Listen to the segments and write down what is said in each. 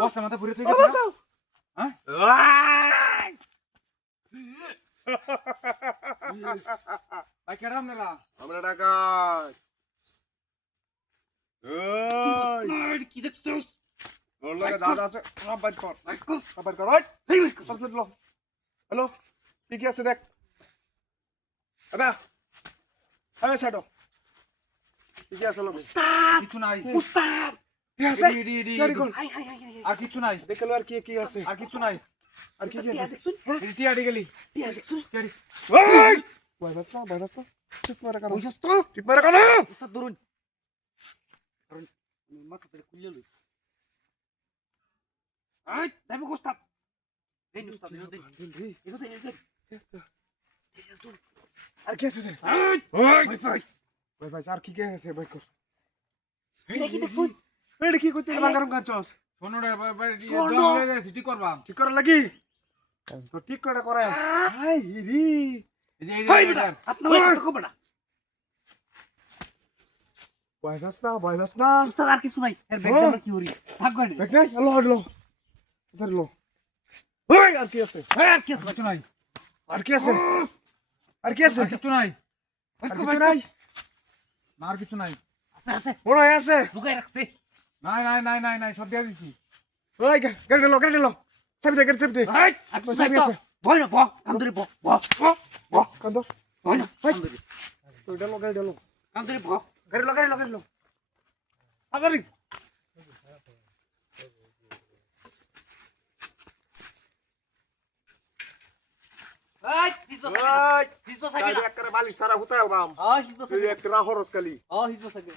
বস্তা মাথা পুরে তুই গেছিস হ্যাঁ ভাই কেডা আমনেলা আমরা ডাকাত ওই কি দেখছস ওর লগে দাদা আছে সব বাইট কর সব বাইট কর ওই চল চল লো হ্যালো কি আছে দেখ আবা আরে ছাড়ো কি আছে লগে কিছু নাই উস্তাদ কি আছে জারি কর আর কিছু নাই দেখলো আর কি কি আছে আর কিছু নাই আর কি কি আছে রিটি আড়ি গেলি টিয়াড়ি ওই ভাই রাস্তা ঠিক মারা কারো বুঝছস তো ঠিক মারা কারো উস্তাদ ধরুন কারণ মাথা থেকে খুলে লই আই যাবো উস্তাদ এই উস্তাদ এই আর কি আছে ওই ফাইস ভাই ভাই আর কি কি আছে ভাই কর দেখি দেখুন এটা কি করতে বাঙ্গারম কাঁচস সোনোরে সোনো। দম হয়ে যাচ্ছে ঠিক করবা ঠিক করা লাগি তো ঠিক করে করে হাই রি এই যে হাই এই বেটা যে- হাত না বেটা ভয় বাস না উস্তাদ আর কিছু নাই এর ব্যাগটা আমরা কি করি ভাগ করে নি দেখ নাই হলো হলো ইধার লো ওই আর কি আছে আর কিছু নাই আর কি আছে আর কি আছে আর কিছু নাই আর কিছু নাই না আর কিছু নাই আছে আছে বড় আছে লুকাই রাখছে নাই নাই নাই নাই নাই সব দিয়ে দিছি ওই গাড়ি লো সাবি দে গাড়ি সাবি দে এই আর কিছু নাই তো ভয় না ভয় কান্দরে ভয় কান্দ ভয় না কান্দরে তো ডালো কান্দরে ভয় গাড়ি লো আগারি এই হিজো ওই হিজো গাড়ি সাইকেল একবারে বালিশ সারা হুতা আলবাম হিজো তুই সাইকেল একটা হরস কালি হিজো সাইকেল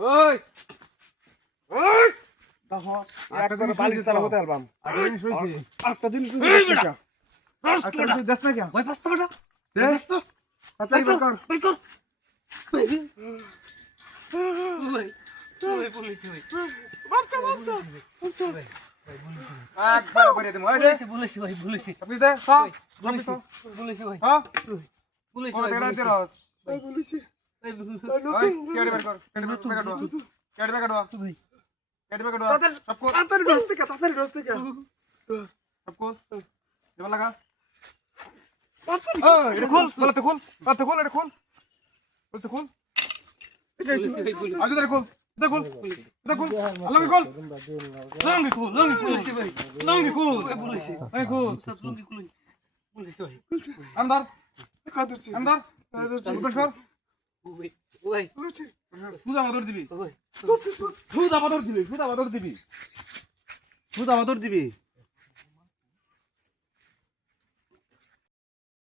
ওই ওই দাহস একবারে বালিশ সারা হুতা আলবাম আর জিনিস হইছে একটা জিনিস এই বেটা একটা জিনিস দেখ না কি ভয় পাস তো বেটা দে তাড়াতাড়ি বের কর বের কর ওই পুলিশ বাচ্চা একবার বলে দেব ওই যে বলেছি ভাই বলেছি আপনি দে সব বলেছি বলেছি ভাই হ্যাঁ বলেছি কোন ভাই, তেরা বলেছি। তেরা ওই বলিছি এই বলেছি। ওই কেড়ে বের কর কেড়ে বের কর কেড়ে বের কর ভাই, কেড়ে বের কর সব কর তাড়াতাড়ি রস থেকে সব কর এবার লাগা তাড়াতাড়ি এটা খোল বলতে খোল এটা খোল বলেছি ভাই, বলেছি। আজ এটা খোল এটা খোল লঙ্গি খোল বলেছি ভাই, লঙ্গি খোল ভাই, বলেছি। এই খোল উস্তাদ লুঙ্গি খুলে। বলেছি ভাই। আন্দার কাঁদছি আন্দার উপেশ কর ভাই, ভাই, সুদা বাদর দিবি ভাই। সুদা বাদর দিবি